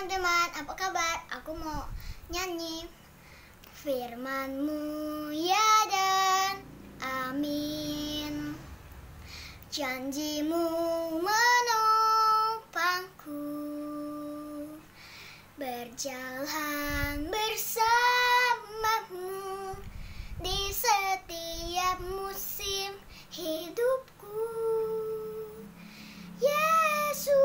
teman-teman, apa kabar? Aku mau nyanyi firman-Mu ya dan amin. Janji-Mu menopangku, berjalan bersama-Mu di setiap musim hidupku. Yesus,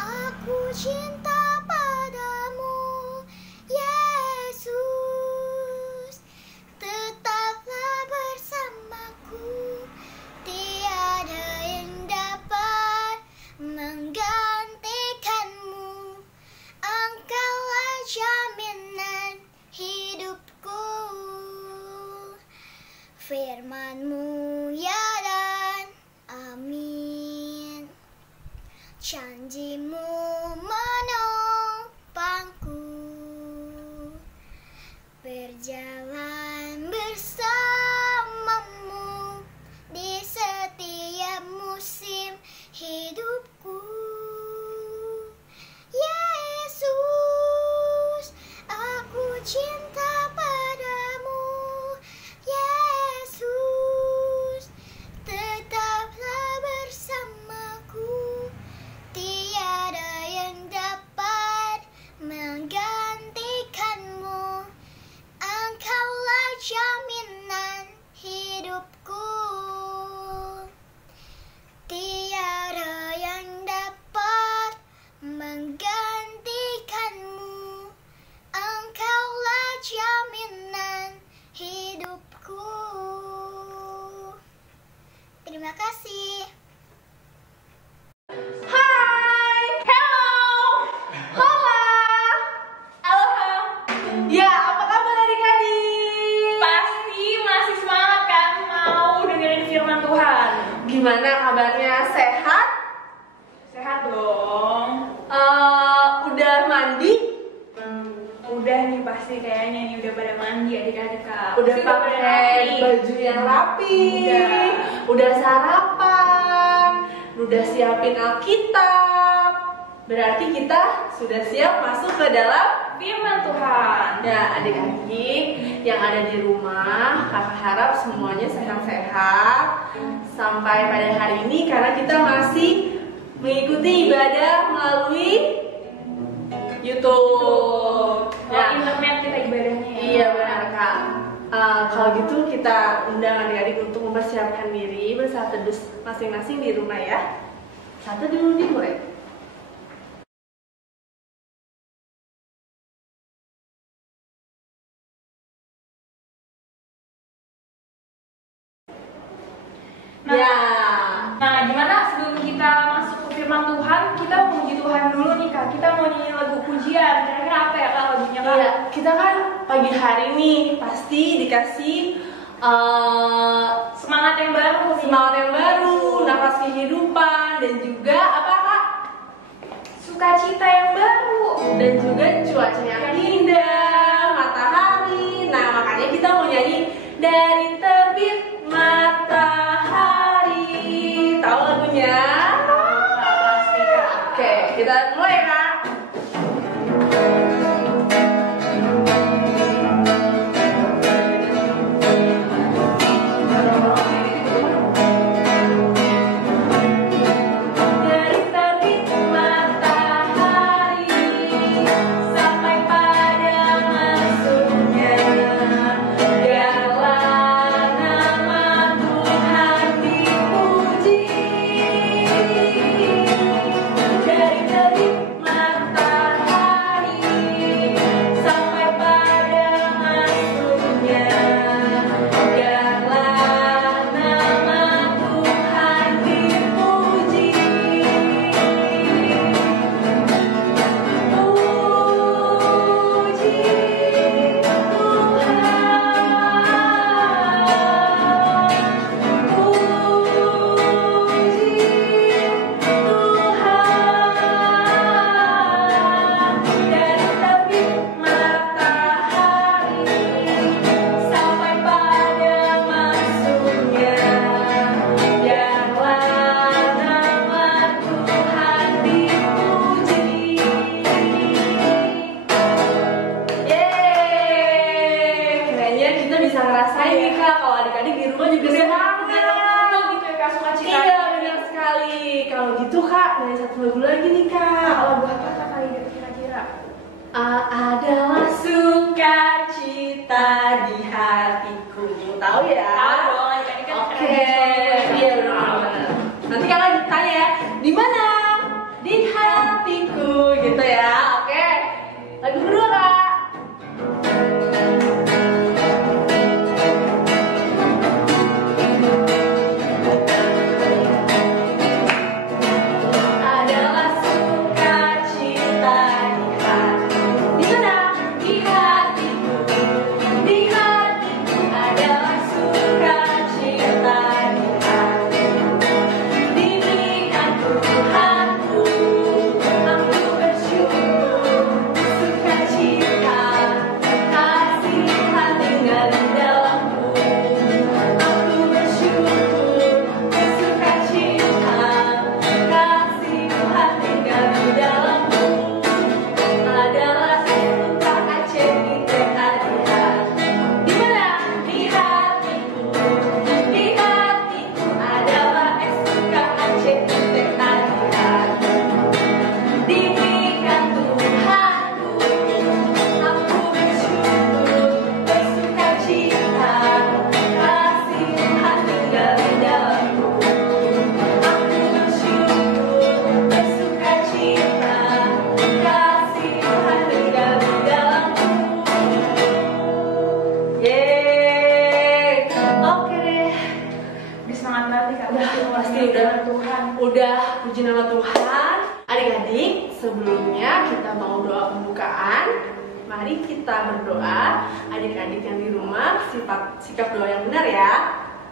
aku cinta padamu. Yesus, tetaplah bersamaku. Tiada yang dapat menggantikanmu. Engkaulah jaminan hidupku. Firman-Mu ya dan amin. Janji-Mu menopangku, berjalan bersama-Mu di setiap musim hidupku. Yesus, aku cinta padamu. Yesus, tetaplah bersamaku. Tiada yang dapat menggantikanmu. Engkaulah jaminan hidupku. Tiada yang dapat menggantikanmu. Engkaulah jaminan hidupku. Terima kasih. Hai, hello, hola, aloha. Ya, apa kabar adik-adik? Pasti masih semangat kan mau dengerin firman Tuhan. Gimana kabarnya? Sehat? Sehat dong. Udah mandi? Udah nih pasti kayaknya nih udah pada mandi adik-adik Kak. Udah Pasti pada pakai rapi. baju yang rapi? Udah sarapan? Udah siapin Alkitab? Berarti kita sudah siap masuk ke dalam Firman Tuhan. Nah, adik-adik yang ada di rumah, kakak harap semuanya sehat-sehat sampai pada hari ini karena kita masih mengikuti ibadah melalui YouTube. Nah, internet kita ibadahnya ya. Iya benar Kak. Kalau gitu kita undang adik-adik untuk mempersiapkan diri bersaat teduh masing-masing di rumah ya. Satu dulu nih boleh. Nah, gimana sebelum kita masuk ke firman Tuhan, kita mau puji Tuhan dulu nih Kak. Kita mau nyanyi lagu pujian. Kira-kira apa ya Kak lagunya Kak? Iya, kita kan pagi hari ini pasti dikasih Semangat yang baru. semangat yang baru, nafas kehidupan, dan juga apa Kak? Sukacita yang baru. Dan juga cuaca yang indah, matahari. Nah makanya kita mau nyanyi dari terbit matahari. Tahu lagunya? Pasti Kak. Oke, kita mulai Kak. Dari terbit matahari sampai pada masuknya, biarlah nama Tuhan dipuji. Dari terbit matahari sampai pada masuknya, biarlah nama Tuhan dipuji. Puji Tuhan, puji Tuhan. adalah sukacita di hatiku. Tahu ya? Tahu dong, adik-adik kan Oke, keren. iya benar. Nanti kalian ditanya ya, di mana? Di hatiku, gitu ya. Oke, lagu kedua kak. Adalah sukacita di hatiku. Di mana? Di hatiku. Di hatiku adalah sukacita di hatiku. Diberikan Tuhanku, aku bersyukur. Sukacita, kasihan tinggal di dalamku. Aku bersyukur. Sukacita, kasihan tinggal di dalamku. Adalah sukacita di hati. Di mana? Di hatiku. Di hatiku adalah sukacita di hati. Diberikan Tuhanku, aku bersyukur. Bersukacita, kasihan tinggal di dalamku. Aku bersyukur. Bersukacita, kasihan tinggal di dalamku. Yeay, oke deh. Udah semangat banget nih kak. Udah, pasti udah udah. Tuhan. Udah, puji nama Tuhan. Adik-adik, sebelumnya kita mau doa pembukaan. Mari kita berdoa. Adik-adik yang di rumah, sikap doa yang benar ya.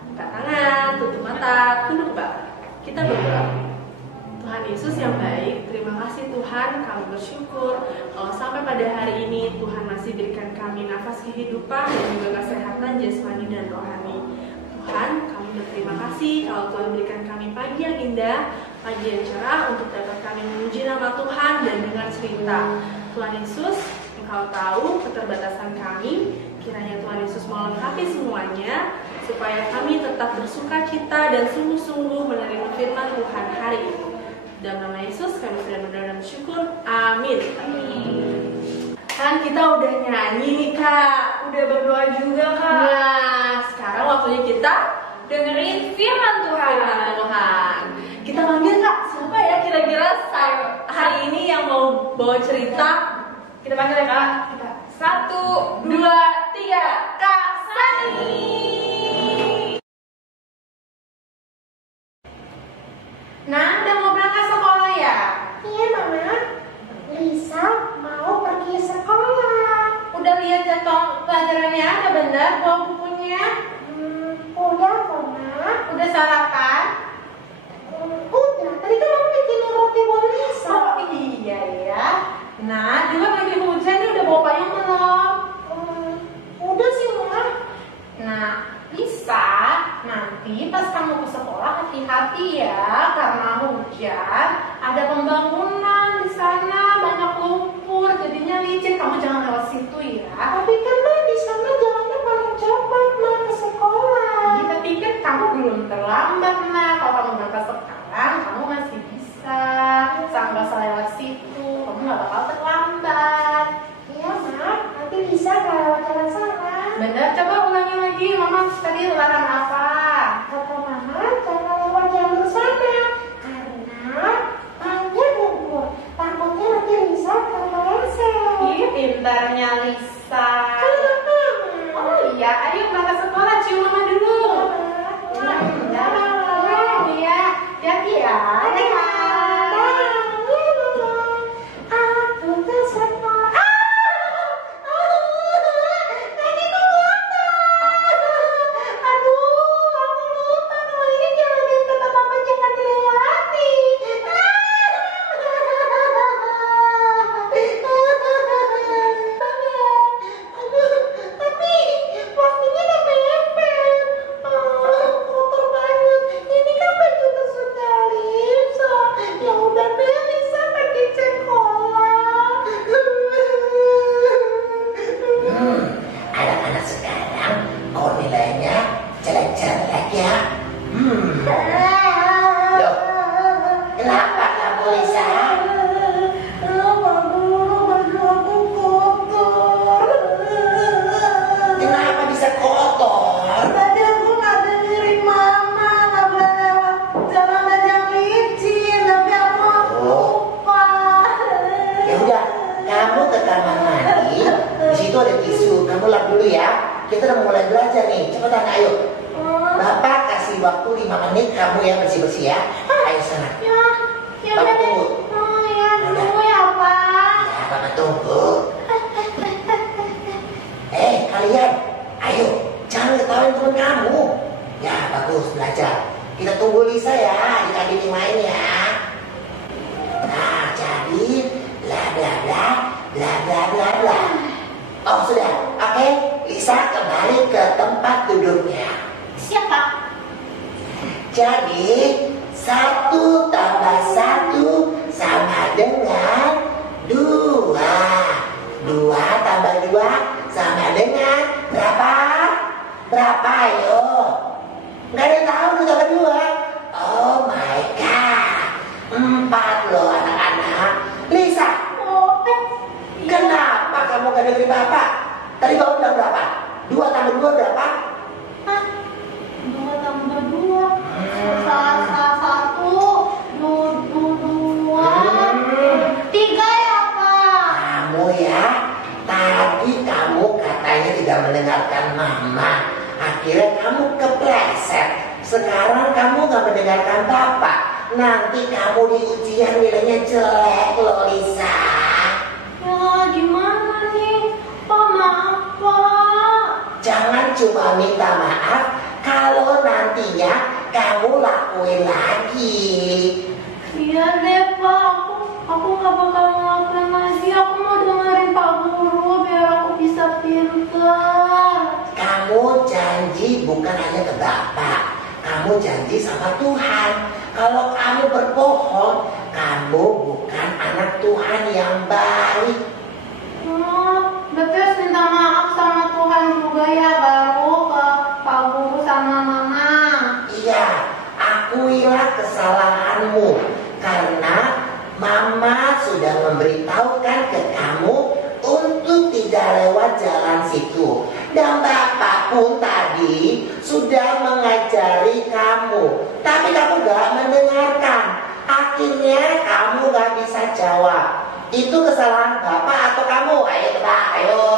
Buka tangan, tutup mata, tunduk kepala. Kita berdoa. Tuhan Yesus yang baik, terima kasih Tuhan, kami bersyukur kalau sampai pada hari ini Tuhan masih berikan kami nafas kehidupan dan juga kesehatan jasmani dan rohani. Tuhan, kami berterima kasih kalau Tuhan berikan kami pagi yang indah, pagi yang cerah untuk dapat kami memuji nama Tuhan dan dengar cerita. Tuhan Yesus, Engkau tahu keterbatasan kami, kiranya Tuhan Yesus melengkapi semuanya, supaya kami tetap bersuka cita dan sungguh-sungguh menerima firman Tuhan hari ini. Dalam nama Yesus kami sudah berdoa dan bersyukur. Amin. Kan kita udah nyanyi nih kak, Udah berdoa juga kak. nah sekarang waktunya kita Dengerin firman Tuhan. firman Tuhan. Kita panggil kak, siapa ya kira-kira hari ini yang mau bawa cerita? Kita panggil ya kak. Kita 1, 2, 3, Kak Sani. Nah, udah mau berangkat sekolah ya? Iya Mama, Lisa mau pergi sekolah. Udah lihat jadwal pelajarannya ada bener bawa bukunya? Udah kok Ma. Udah sarapan? Udah, tadi kan Mama bikinin roti buat Lisa. Oh iya ya. Nah, juga lagi hujan nih udah bawa payung belum? Udah sih Ma. Nah, bisa nanti pas kamu ke sekolah hati-hati ya karena hujan ada pembangunan di sana banyak lumpur jadinya licin kamu jangan lewat situ ya. Tapi kan Ma di sana jalannya paling cepat Ma ke sekolah. Iya, tapi kan kamu belum terlambat nah kalau kamu berangkat sekarang kamu masih bisa sambil lewat situ kamu nggak bakal terlambat. Iya Ma, nanti Lisa nggak lewat jalan sana. Bener, coba ulangi lagi mama tadi larang apa? Kata Mama jangan lewat jalur sana karena banyak lumpur. Takutnya nanti Lisa terpeleset. Ih, pintarnya Lisa. Oh iya, ayo berangkat sekolah, cium mama dulu. Iya, hati ya. Aku ke sekolah. pulang dulu ya. Kita udah mulai belajar nih. Cepetan, ayo. Bapak kasih waktu 5 menit kamu ya bersih-bersih ya. Ayo sana. Ya Bapak udah deh. tunggu. Oh ya, tunggu ya Pak. Ya, Bapak tunggu. Kalian, ayo. Jangan ketawain teman kamu. Ya, bagus, belajar. Kita tunggu Lisa ya, adik-adik main ya. Nah, jadi bla bla bla bla bla bla bla. Oh sudah, oke. Lisa kembali ke tempat duduknya. Siapa? Jadi 1 tambah 1 sama dengan 2. 2 tambah 2 sama dengan berapa? Berapa ayo? Nggak ada yang tahu 2 tambah 2. Oh my god, 4 loh anak-anak. Lisa, kenapa kamu gak dengerin Bapak? Tadi Bapak bilang berapa? 2 tambah 2 berapa? 2 tambah 2 1 2 3 ya Pak. Kamu ya, tadi kamu katanya tidak mendengarkan Mama. Akhirnya kamu kepleset. Sekarang kamu gak mendengarkan Bapak. Nanti kamu di ujian nilainya jelek loh Lisa. Ya gimana nih Pak, maaf Pak. Jangan cuma minta maaf kalau nantinya kamu lakuin lagi. Iya deh Pak, aku gak bakal ngelakuin lagi. Aku mau dengerin Pak Guru biar aku bisa pintar. Kamu janji bukan hanya ke Bapak, kamu janji sama Tuhan. Kalau kamu berbohong, kamu bukan anak Tuhan yang baik. Berarti harus minta maaf sama Tuhan juga ya, baru ke Pak Guru sama Mama. Iya, akuilah kesalahanmu. Karena Mama sudah memberitahukan ke kamu untuk tidak lewat jalan situ. Dan Bapak pun tadi sudah mengajari kamu, tapi kamu gak mendengarkan. Akhirnya kamu gak bisa jawab. Itu kesalahan Bapak atau kamu? Ayo tebak, ayo.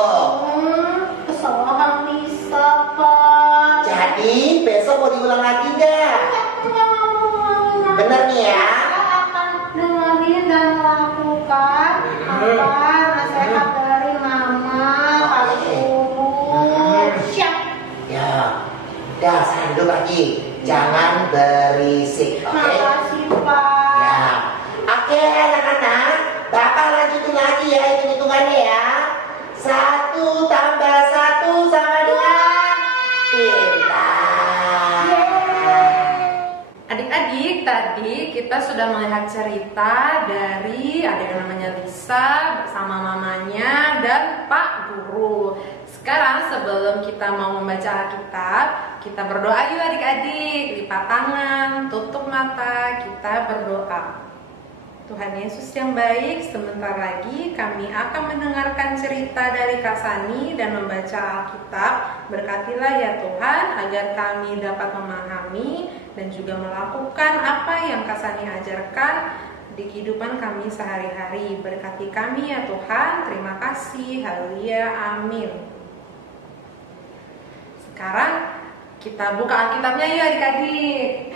Kesalahan Lisa Pak. Jadi besok mau diulang lagi gak? Bener nih ya. Saya akan dengerin dan lakukan apa nasihat dari Mama, Pak Guru. Siap. Ya, udah saya duduk lagi. Jangan berisik, oke? Makasih Pak. Ya, oke anak-anak. Bapak lanjutin lagi ya hitung-hitungannya ya. 1 tambah 1 sama dengan pintar. Adik-adik, tadi kita sudah melihat cerita dari ada yang namanya Lisa bersama mamanya dan Pak Guru. Sekarang sebelum kita mau membaca Alkitab, kita berdoa yuk adik-adik. Lipat tangan, tutup mata, kita berdoa. Tuhan Yesus yang baik, sebentar lagi kami akan mendengarkan cerita dari Kak Sani dan membaca Alkitab. Berkatilah ya Tuhan, agar kami dapat memahami dan juga melakukan apa yang Kak Sani ajarkan di kehidupan kami sehari-hari. Berkati kami ya Tuhan, terima kasih, haleluya, amin. Sekarang kita buka Alkitabnya yuk adik-adik.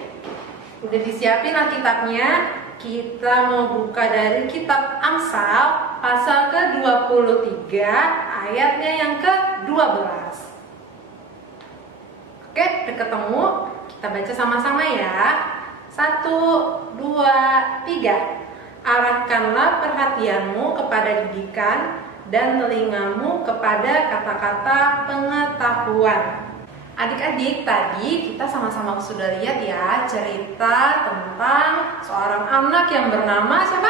Udah disiapin Alkitabnya. Kita mau buka dari kitab Amsal pasal ke-23 ayatnya yang ke-12. Oke, udah ketemu? Kita baca sama-sama ya. 1, 2, 3. Arahkanlah perhatianmu kepada didikan dan telingamu kepada kata-kata pengetahuan. Adik-adik, tadi kita sama-sama sudah lihat ya cerita tentang seorang anak yang bernama siapa?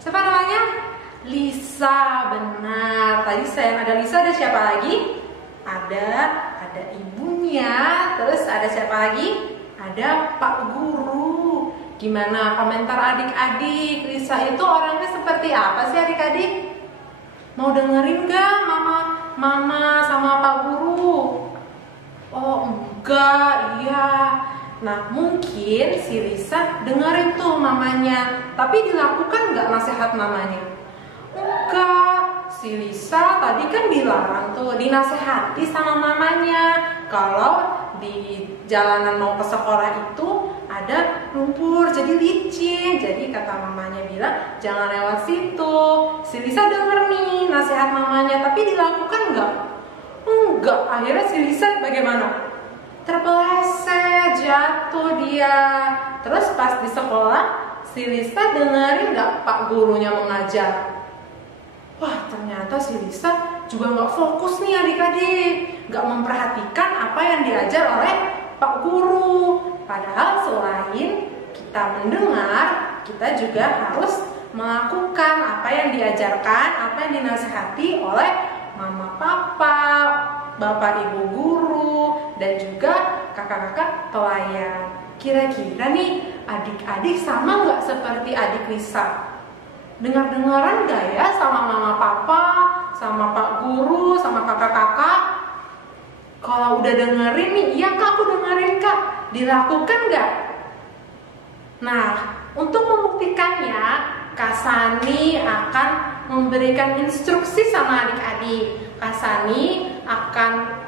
Siapa namanya? Lisa, benar. Tadi saya ada Lisa, ada siapa lagi? Ada ibunya. Terus ada siapa lagi? Ada Pak Guru. Gimana komentar adik-adik? Lisa itu orangnya seperti apa sih adik-adik? Mau dengerin gak mama sama Pak Guru? Oh enggak, iya. Nah mungkin si Lisa dengerin tuh mamanya, tapi dilakukan nggak nasihat mamanya? Enggak, si Lisa tadi kan bilang tuh dinasehati sama mamanya kalau di jalanan mau ke sekolah itu ada lumpur jadi licin. Jadi kata mamanya bilang jangan lewat situ. Si Lisa denger nih nasihat mamanya, tapi dilakukan enggak? Enggak. Akhirnya si Lisa bagaimana? Terpeleset, jatuh dia. Terus pas di sekolah si Lisa dengerin nggak Pak gurunya mengajar? Wah, ternyata si Lisa juga nggak fokus nih adik-adik, nggak memperhatikan apa yang diajar oleh Pak Guru. Padahal selain kita mendengar, kita juga harus melakukan apa yang diajarkan, apa yang dinasihati oleh mama papa, bapak ibu guru, dan juga kakak-kakak pelayan. Kira-kira nih adik-adik sama nggak seperti adik Lisa? Dengar-dengaran gak ya sama mama papa, sama pak guru, sama kakak-kakak? Kalau udah dengerin nih, iya kak aku dengerin kak, dilakukan gak? Nah, untuk membuktikannya, Kak Sani akan memberikan instruksi sama adik-adik. Kak Sani akan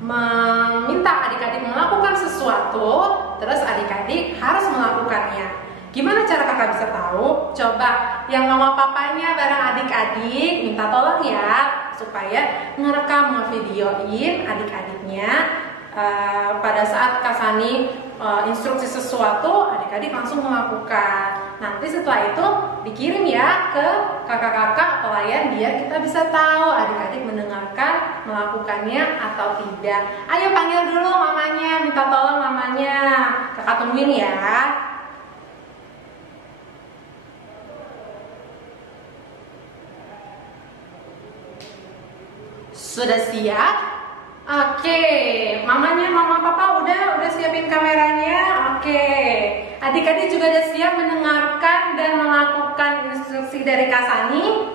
meminta adik-adik melakukan sesuatu, terus adik-adik harus melakukannya. Gimana cara kakak bisa tahu? Coba yang mama papanya bareng adik-adik minta tolong ya, supaya ngerekam, ngevideoin adik-adiknya pada saat Kak Sani instruksi sesuatu, adik-adik langsung melakukan. Nanti setelah itu dikirim ya ke kakak-kakak pelayan biar kita bisa tahu adik-adik mendengarkan, melakukannya atau tidak. Ayo panggil dulu mamanya, minta tolong mamanya. Kakak tungguin ya. Sudah siap? Oke, mamanya, mama papa udah siapin kameranya. Oke, adik-adik juga udah siap mendengarkan dan melakukan instruksi dari Kak Sani?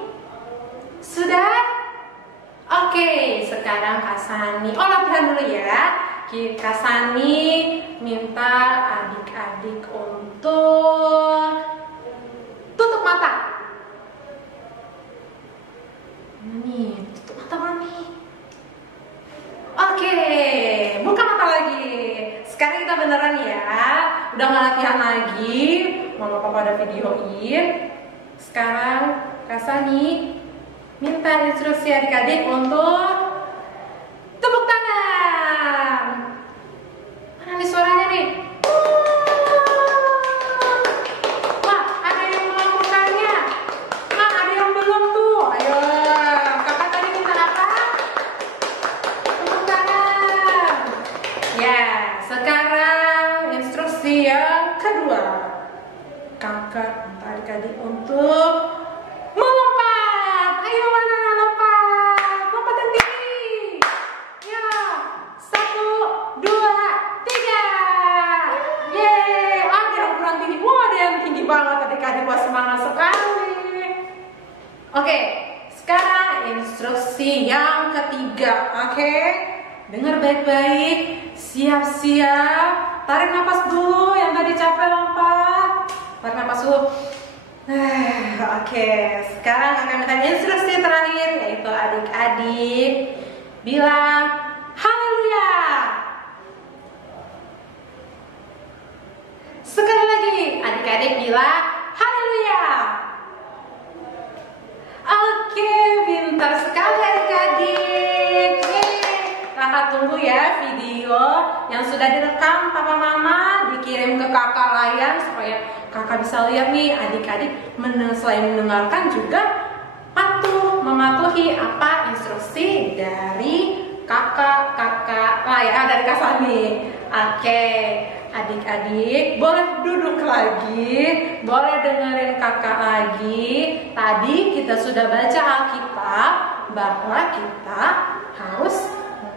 Sudah? Oke, sekarang Kak Sani, latihan dulu ya. Kak Sani minta adik-adik untuk tutup mata. Nih, tutup mata mami. Oke, buka mata lagi. Sekarang kita beneran ya. Udah gak latihan lagi. Mama papa ada videoin. Sekarang Kak Sani minta instruksi adik-adik untuk tepuk tangan. Mana nih suaranya nih? Wah, ada yang melakukannya. Nah, ada yang belum tuh. Ayo. Ya, sekarang instruksi yang kedua. Kakak minta adik-adik untuk melompat. Ayo mana lompat? Lompatan tinggi. Ya, 1, 2, 3. Yeay, ada yang kurang tinggi. Wah, ada yang tinggi banget adik-adik. Wah, semangat sekali. Oke, sekarang instruksi yang ketiga. Oke, dengar baik-baik. Siap-siap. Tarik napas dulu. Yang tadi capek lompat. Tarik napas dulu. Oke, sekarang akan minta instruksi terakhir, yaitu adik-adik bilang haleluya. Sekali lagi, adik-adik bilang haleluya. Oke, pintar sekali adik-adik. Kakak tunggu ya video yang sudah direkam papa mama, dikirim ke kakak layan supaya kakak bisa lihat nih adik-adik selain mendengarkan juga mematuhi apa instruksi dari kakak layan, dari Kak Sani. Oke, adik-adik boleh duduk lagi, boleh dengerin kakak lagi. Tadi kita sudah baca Alkitab bahwa kita harus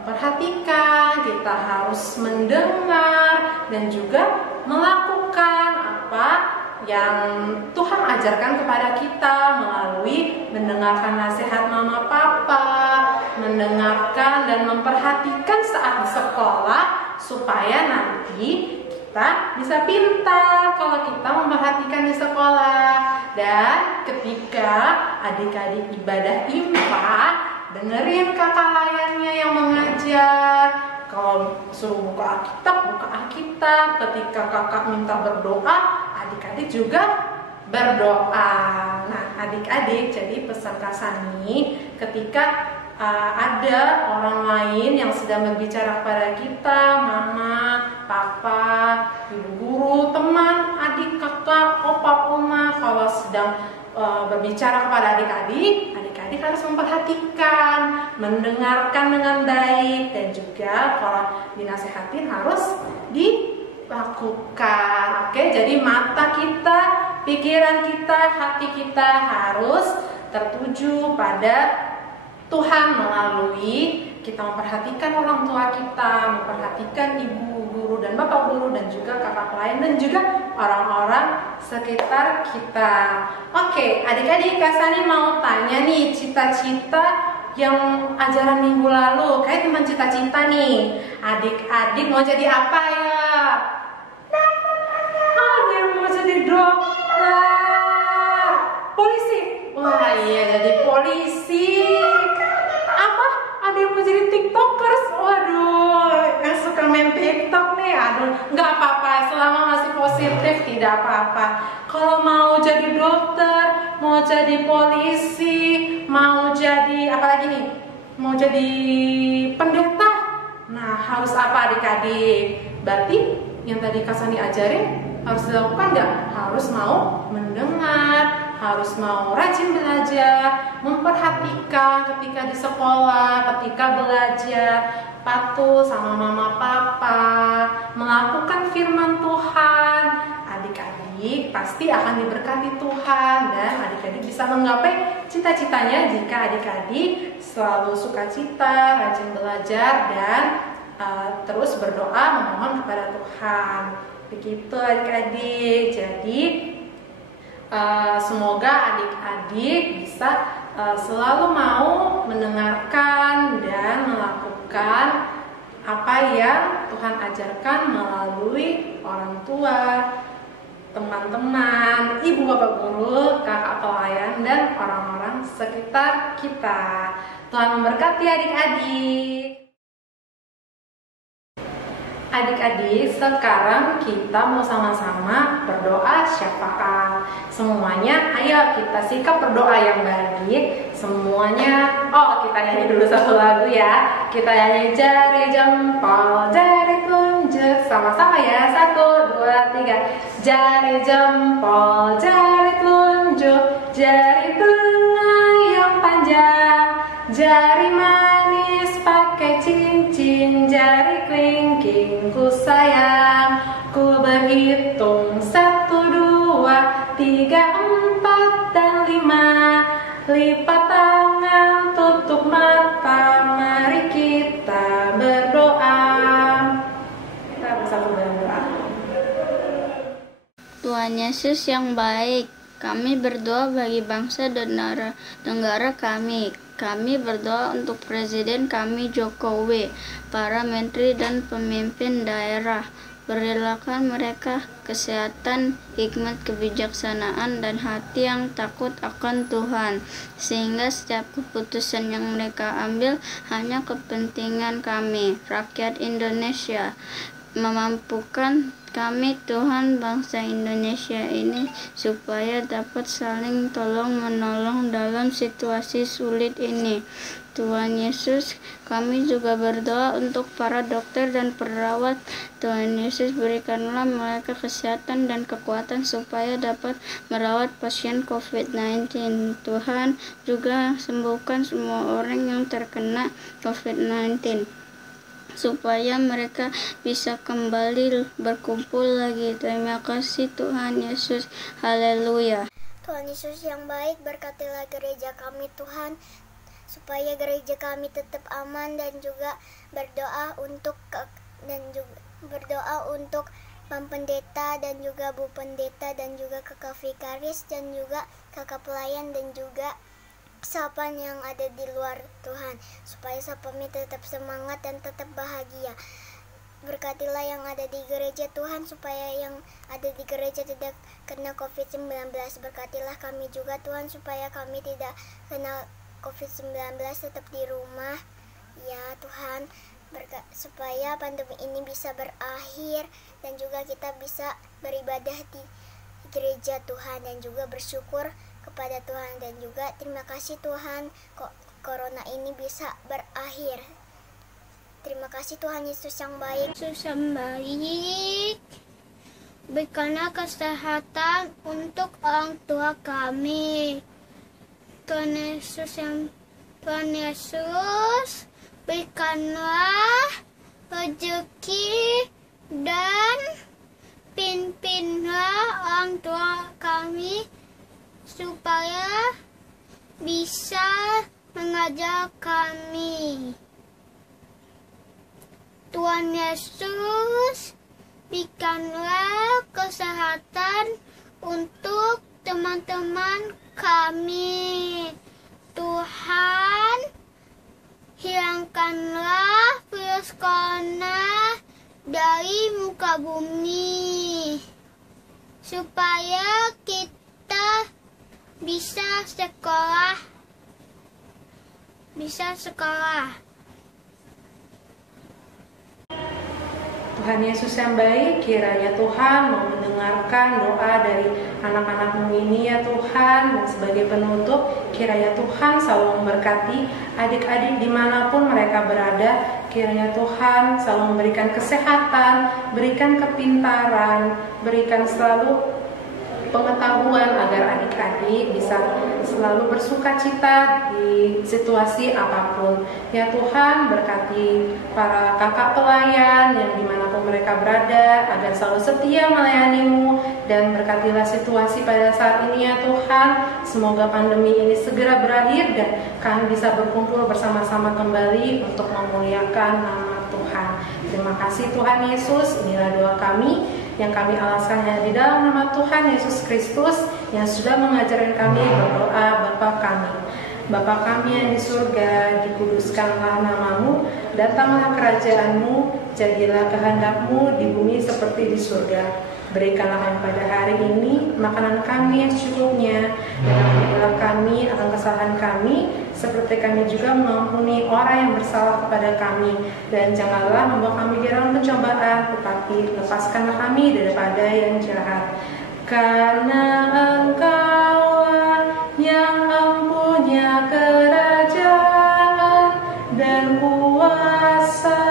perhatikan, kita harus mendengar dan juga melakukan apa yang Tuhan ajarkan kepada kita melalui mendengarkan nasihat mama papa, mendengarkan dan memperhatikan saat di sekolah supaya nanti kita bisa pintar kalau kita memperhatikan di sekolah. Dan ketika adik-adik ibadah IMPA, dengerin kakak layannya yang mengajar. Kalau suruh buka Alkitab. Ketika kakak minta berdoa, adik-adik juga berdoa. Nah, adik-adik, jadi pesan Kak Sani, ketika ada orang lain yang sedang berbicara kepada kita, mama, papa, ibu guru, teman, adik, kakak, opa, oma, kalau sedang berbicara kepada adik-adik, adik-adik harus memperhatikan, mendengarkan dengan baik, dan juga kalau dinasehatin harus dilakukan. Oke, jadi mata kita, pikiran kita, hati kita harus tertuju pada Tuhan melalui kita memperhatikan orang tua kita, memperhatikan ibu guru dan bapak guru dan juga kakak pelayan dan juga orang-orang sekitar kita. Oke, adik-adik, Kak Sani mau tanya nih cita-cita yang ajaran minggu lalu, kayak tentang cita-cita nih. Adik-adik mau jadi apa ya? Ada yang mau jadi dokter, polisi. Wah iya, jadi polisi. Apa? Ada yang mau jadi tiktokers? Waduh, yang suka main tiktok nih. Aduh, nggak apa-apa, selama masih positif tidak apa-apa. Kalau mau jadi dokter, mau jadi polisi, mau jadi apa lagi nih? Mau jadi pendeta. Nah, harus apa adik-adik? Berarti yang tadi Kak Sani ajarin harus dilakukan nggak? Harus mau mendengar, harus mau rajin belajar, memperhatikan ketika di sekolah, ketika belajar, patuh sama mama papa, melakukan firman Tuhan. Adik-adik pasti akan diberkati Tuhan dan adik-adik bisa menggapai cita-citanya jika adik-adik selalu sukacita, rajin belajar dan terus berdoa memohon kepada Tuhan. Begitu adik-adik. Jadi semoga adik-adik bisa selalu mau mendengarkan dan melakukan apa yang Tuhan ajarkan melalui orang tua, teman-teman, ibu bapak guru, kakak pelayan, dan orang-orang sekitar kita. Tuhan memberkati adik-adik. Adik-adik, sekarang kita mau sama-sama berdoa syafaat. Semuanya, ayo kita sikap berdoa yang baik. Semuanya, kita nyanyi dulu satu lagu ya. Kita nyanyi jari jempol, jari telunjuk. Sama-sama ya, 1, 2, 3. Jari jempol, jari telunjuk, jari tengah yang panjang, jari manis pakai cincin, jari kelingking ku sayang. Ku berhitung 1, 2, 3, 4, dan 5. Lipat tangan, tutup mata, mari kita berdoa. Kita bersama berdoa. Tuhan Yesus yang baik, kami berdoa bagi bangsa dan negara kami. Kami berdoa untuk Presiden kami Jokowi, para menteri dan pemimpin daerah. Berilah mereka kesehatan, hikmat, kebijaksanaan, dan hati yang takut akan Tuhan, sehingga setiap keputusan yang mereka ambil hanya kepentingan kami, rakyat Indonesia. Memampukan kami Tuhan bangsa Indonesia ini supaya dapat saling tolong-menolong dalam situasi sulit ini. Tuhan Yesus, kami juga berdoa untuk para dokter dan perawat. Tuhan Yesus, berikanlah mereka kesehatan dan kekuatan supaya dapat merawat pasien COVID-19. Tuhan juga sembuhkan semua orang yang terkena COVID-19 supaya mereka bisa kembali berkumpul lagi. Terima kasih Tuhan Yesus. Haleluya. Tuhan Yesus yang baik, berkatilah gereja kami Tuhan, supaya gereja kami tetap aman, dan juga berdoa untuk Pak Pendeta dan juga Bu Pendeta dan juga kakak vikaris dan juga kakak pelayan dan juga sapaan yang ada di luar Tuhan, supaya sapami tetap semangat dan tetap bahagia. berkatilah yang ada di gereja Tuhan, supaya yang ada di gereja tidak kena COVID-19. Berkatilah kami juga Tuhan, supaya kami tidak kena COVID-19, tetap di rumah. Ya Tuhan, supaya pandemi ini bisa berakhir dan juga kita bisa beribadah di gereja Tuhan dan juga bersyukur kepada Tuhan, dan juga terima kasih Tuhan kok corona ini bisa berakhir. Terima kasih Tuhan Yesus yang baik. Yesus yang baik, berikanlah kesehatan untuk orang tua kami. Tuhan Yesus, berikanlah rezeki dan pimpinlah orang tua kami supaya bisa mengajar kami. Tuhan Yesus, berikanlah kesehatan untuk teman-teman kami. Tuhan, hilangkanlah virus corona dari muka bumi, supaya kita bisa sekolah. Tuhan Yesus yang baik, kiranya Tuhan mau mendengarkan doa dari anak-anak-Mu ini ya Tuhan. Dan sebagai penutup, kiranya Tuhan selalu memberkati adik-adik dimanapun mereka berada. Kiranya Tuhan selalu memberikan kesehatan, berikan kepintaran, berikan selalu pengetahuan agar adik-adik bisa selalu bersuka cita di situasi apapun. Ya Tuhan, berkati para kakak pelayan yang dimanapun mereka berada, agar selalu setia melayani-Mu, dan berkatilah situasi pada saat ini ya Tuhan. Semoga pandemi ini segera berakhir dan kami bisa berkumpul bersama-sama kembali untuk memuliakan nama Tuhan. Terima kasih Tuhan Yesus, inilah doa kami yang kami alaskan hanya di dalam nama Tuhan Yesus Kristus yang sudah mengajarkan kami berdoa Bapa kami. Bapa kami yang di surga, dikuduskanlah nama-Mu, datanglah kerajaan-Mu, jadilah kehendak-Mu di bumi seperti di surga. Berikanlah kami pada hari ini makanan kami yang secukupnya, dan ampunilah kami akan kesalahan kami, seperti kami juga mengampuni orang yang bersalah kepada kami. Dan janganlah membawa kami ke dalam pencobaan, tetapi lepaskanlah kami daripada yang jahat. Karena Engkaulah yang mempunyai kerajaan dan kuasa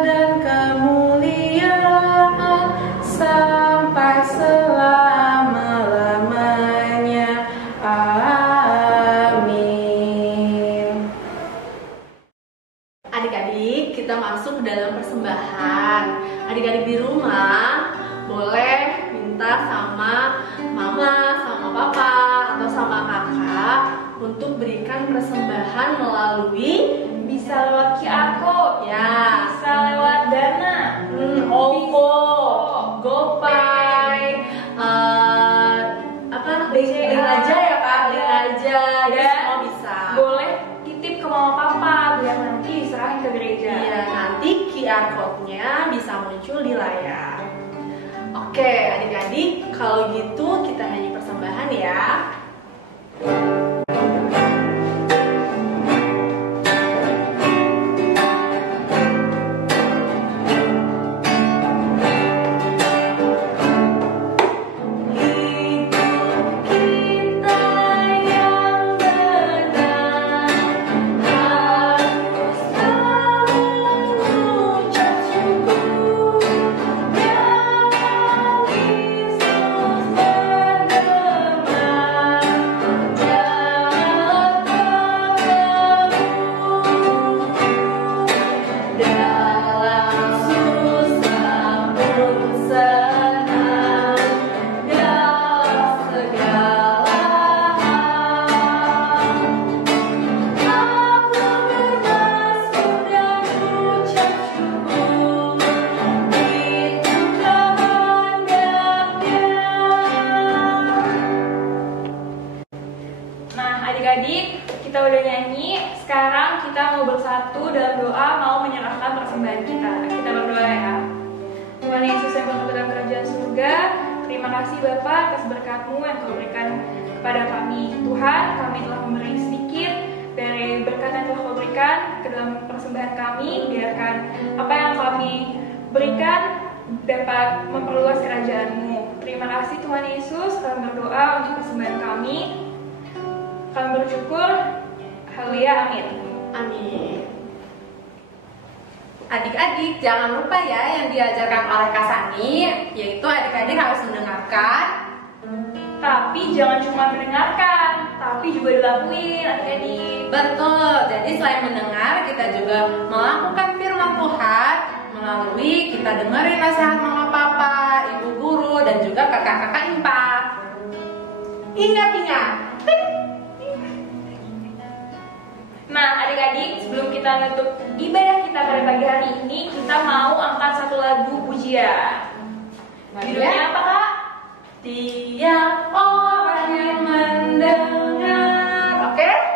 dan kemuliaan sampai selama-lamanya. Amin. Adik-adik, kita masuk ke dalam persembahan. Adik-adik di rumah boleh minta sama mama, sama papa, atau sama kakak untuk berikan persembahan melalui Bisa lewat QR code, ya, bisa lewat Dana, OVO, GoPay, BCA. link aja ya Kak, link aja, ya semua bisa. boleh titip ke mama papa biar nanti diserahin ke gereja. Iya, nanti QR code-nya bisa muncul di layar. Oke, adik-adik, kalau gitu kita nyanyi persembahan ya. Adik-adik, kita udah nyanyi. Sekarang kita mau bersatu dalam doa, mau menyerahkan persembahan kita. Kita berdoa ya. Tuhan Yesus yang berkata dalam kerajaan surga, terima kasih Bapa atas berkat-Mu yang Kau berikan kepada kami. Tuhan, kami telah memberi sedikit dari berkat yang telah Kau berikan ke dalam persembahan kami. Biarkan apa yang kami berikan dapat memperluas kerajaan-Mu. Terima kasih Tuhan Yesus, kami berdoa untuk persembahan kami. Kami bersyukur. Haleluya, amin. Amin. Adik-adik, jangan lupa ya yang diajarkan oleh Kak Sani, yaitu adik-adik harus mendengarkan. Tapi jangan cuma mendengarkan, tapi juga dilakuin, adik-adik. Betul, jadi selain mendengar, kita juga melakukan firman Tuhan melalui kita dengerin nasihat mama papa, ibu guru, dan juga kakak-kakak IMPA. Ingat-ingat. Nah, adik-adik, sebelum kita menutup ibadah kita pada pagi hari ini, kita mau angkat satu lagu pujian. Judulnya apa, Kak? Tiap orang yang mendengar. Oke?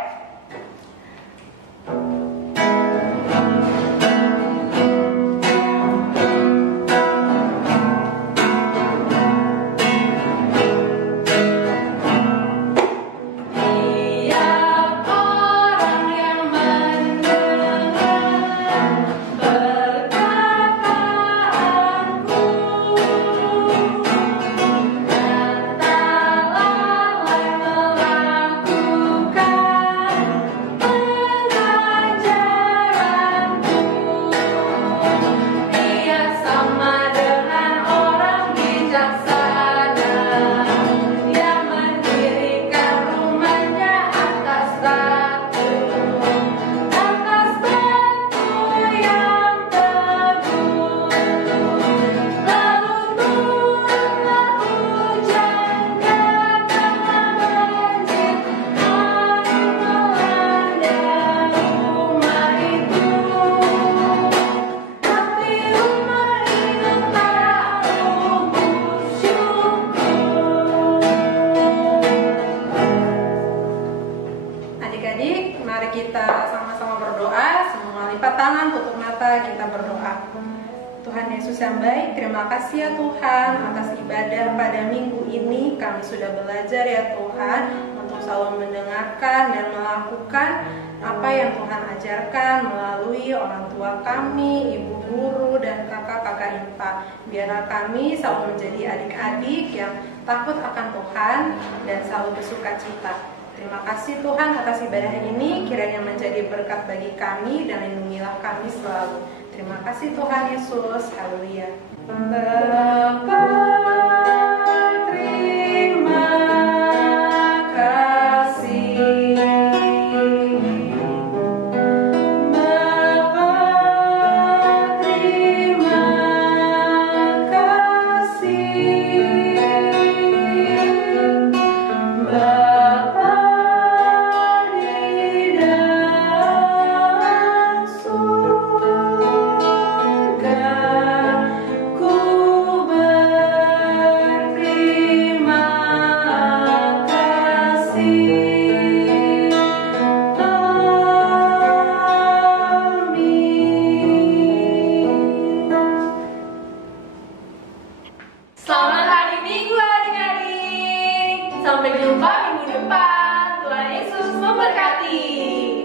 Tuhan Yesus yang baik, terima kasih ya Tuhan atas ibadah pada minggu ini. Kami sudah belajar ya Tuhan untuk selalu mendengarkan dan melakukan apa yang Tuhan ajarkan melalui orang tua kami, ibu guru, dan kakak-kakak IMPA. Biarlah kami selalu menjadi adik-adik yang takut akan Tuhan dan selalu bersuka cita. Terima kasih Tuhan atas ibadah ini, kiranya menjadi berkat bagi kami dan lindungilah kami selalu. Terima kasih Tuhan Yesus. Haleluya. Bapa, terima kasih. Bapa, terima kasih. Bapa di dalam surga, ku berterima kasih. Amin. Selamat hari Minggu adik-adik. Sampai jumpa minggu depan. Tuhan Yesus memberkati.